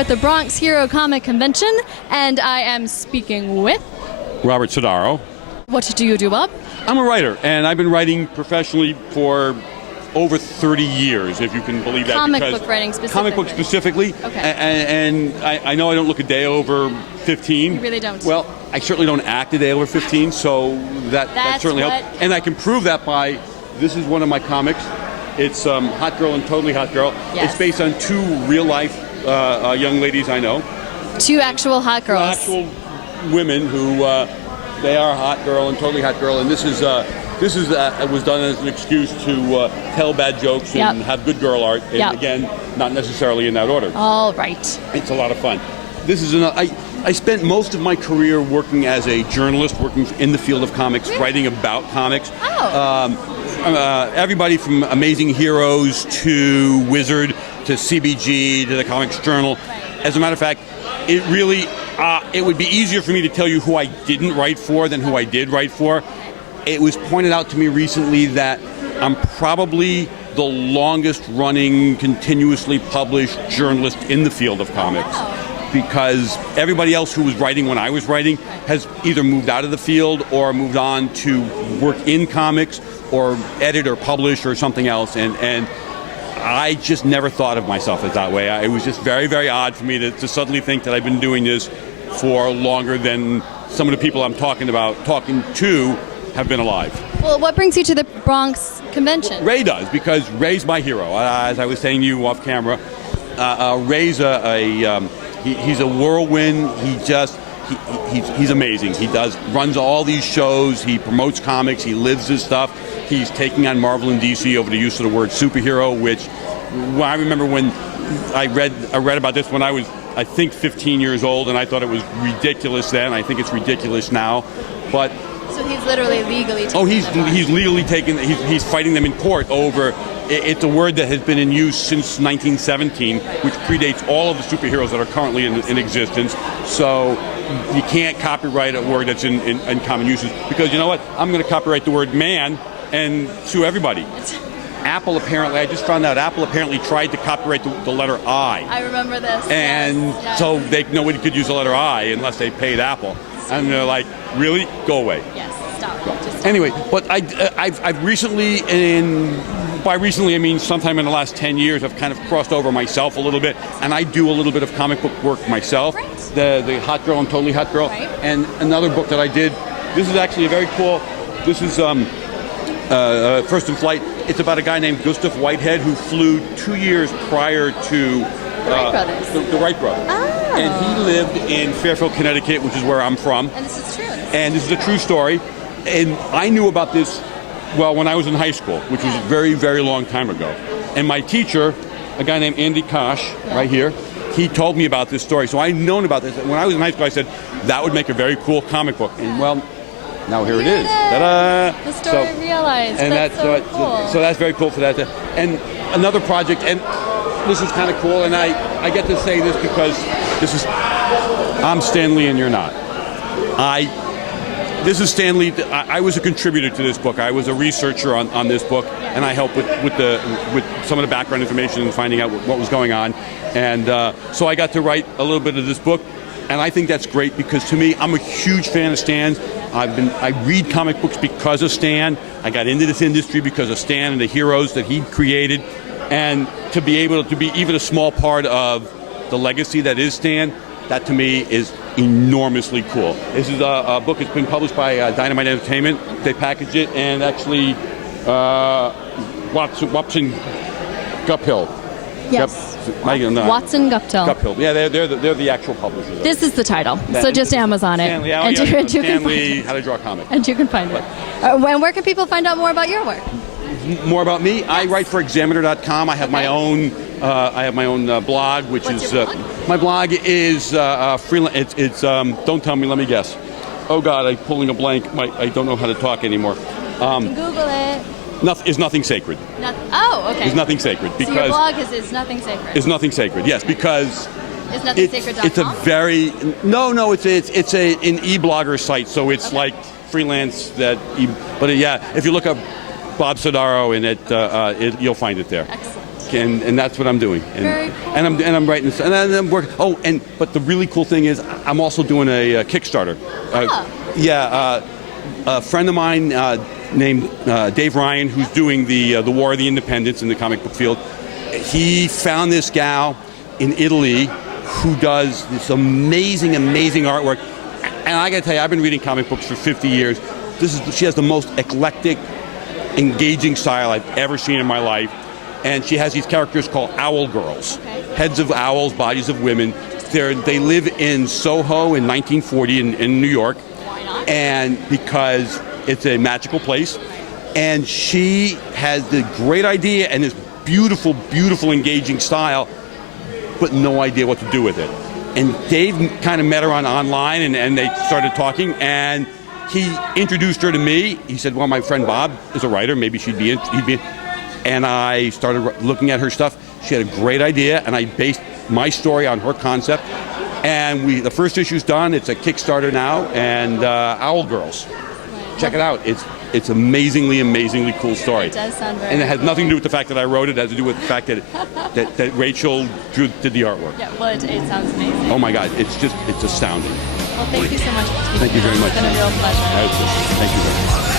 at the Bronx Hero Comic Convention, and I am speaking with... Robert Sodaro. What do you do, Bob? I'm a writer, and I've been writing professionally for over 30 years, if you can believe that. Comic book writing specifically? Comic book specifically. Okay. And I know I don't look a day over 15. You really don't. Well, I certainly don't act a day over 15, so that certainly helps. And I can prove that by, this is one of my comics. It's Hot Girl and Totally Hot Girl. Yes. It's based on two real-life young ladies I know. Two actual hot girls. Two actual women who, they are Hot Girl and Totally Hot Girl, and this was done as an excuse to tell bad jokes and have good girl art, and again, not necessarily in that order. All right. It's a lot of fun. This is I spent most of my career working as a journalist, working in the field of comics, writing about comics. Oh. Everybody from Amazing Heroes to Wizard to CBG to the Comics Journal. As a matter of fact, it really it would be easier for me to tell you who I didn't write for than who I did write for. It was pointed out to me recently that I'm probably the longest running, continuously published journalist in the field of comics. Because everybody else who was writing when I was writing has either moved out of the field or moved on to work in comics or edit or publish or something else. And I just never thought of myself as that way. It was just very, very odd for me to suddenly think that I've been doing this for longer than some of the people I'm talking to have been alive. Well, what brings you to the Bronx convention? Ray does, because Ray's my hero. As I was saying to you off camera, Ray's he's a whirlwind. He's amazing. He runs all these shows. He promotes comics. He lives his stuff. He's taking on Marvel and DC over the use of the word superhero, which I remember when I read about this when I was, I think, 15 years old, and I thought it was ridiculous then. I think it's ridiculous now, but. So he's literally legally taking he's legally taken. He's fighting them in court over. It's a word that has been in use since 1917, which predates all of the superheroes that are currently in existence. So you can't copyright a word that's in common usage, because you know what? I'm going to copyright the word man and sue everybody. Apple apparently, I just found out, Apple apparently tried to copyright the letter I. I remember this. And so nobody could use the letter I unless they paid Apple. And they're like, really? Go away. Yes, stop. Anyway, but I've recently, by recently I mean sometime in the last 10 years, I've kind of crossed over myself a little bit, and I do a little bit of comic book work myself. Right. The Hot Girl and Totally Hot Girl. Right. And another book that I did, this is actually a very cool, this is First in Flight. It's about a guy named Gustav Whitehead who flew 2 years prior to the Wright brothers. The Wright brothers. Oh. And he lived in Fairfield, Connecticut, which is where I'm from. And this is true. And this is a true story. And I knew about this, well, when I was in high school, which was a very, very long time ago. And my teacher, a guy named Andy Kosh, right here, he told me about this story. So I'd known about this. When I was in high school, I said, that would make a very cool comic book. And, well, now here it is. Ta-da! The story realized. And that's so cool. So that's very cool for that. And another project, and this is kind of cool, and I get to say this because I'm Stan Lee and you're not. This is Stan Lee. I was a contributor to this book. I was a researcher on this book, and I helped with some of the background information and finding out what was going on. And so I got to write a little bit of this book, and I think that's great because to me, I'm a huge fan of Stan's. I read comic books because of Stan. I got into this industry because of Stan and the heroes that he created, and to be able to be even a small part of the legacy that is Stan, that to me is enormously cool. This is a book that's been published by Dynamite Entertainment. They packaged it, and actually Watson Guphill. Yes. Watson Guphill. Guphill. Yeah, they're the actual publishers. This is the title. So just Amazon it. Stanley, Stanley, How to Draw a Comic. And you can find it. And where can people find out more about your work? More about me? Yes. I write for Examiner.com. I have my own. Blog, which What's is your blog? my blog is freelance. It's don't tell me. Let me guess. Oh God, I'm pulling a blank. I don't know how to talk anymore. You can Google it. Is nothing sacred. Okay. Is nothing sacred because so your blog is nothing sacred. Is nothing sacred. Yes, because Is nothing-sacred.com? It's a very no. It's an e-blogger site, so it's like freelance but yeah, if you look up Bob Sodaro in it, you'll find it there. Excellent. work, and that's what I'm doing. And, Very cool. and I'm writing, and I'm working. Oh, but the really cool thing is, I'm also doing a Kickstarter. A friend of mine named Dave Ryan, who's doing the War of the Independents in the comic book field. He found this gal in Italy who does this amazing, amazing artwork. And I got to tell you, I've been reading comic books for 50 years. She has the most eclectic, engaging style I've ever seen in my life. And she has these characters called Owlgirls. Okay. Heads of owls, bodies of women. They live in Soho in 1940 in New York. Why not? And because it's a magical place. And she has the great idea and this beautiful, beautiful, engaging style, but no idea what to do with it. And Dave kind of met her online, and they started talking, and he introduced her to me. He said, well, my friend Bob is a writer, maybe he'd be. And I started looking at her stuff. She had a great idea, and I based my story on her concept. And the first issue's done. It's a Kickstarter now, and Owlgirls. Check it out. It's amazingly, amazingly cool story. It does sound very And it has cool. nothing to do with the fact that I wrote it. It has to do with the fact that Rachel did the artwork. Yeah, well, it sounds amazing. Oh my God, it's astounding. Well, thank you so much. Thank you very much. It's been a real pleasure. Thank you very much.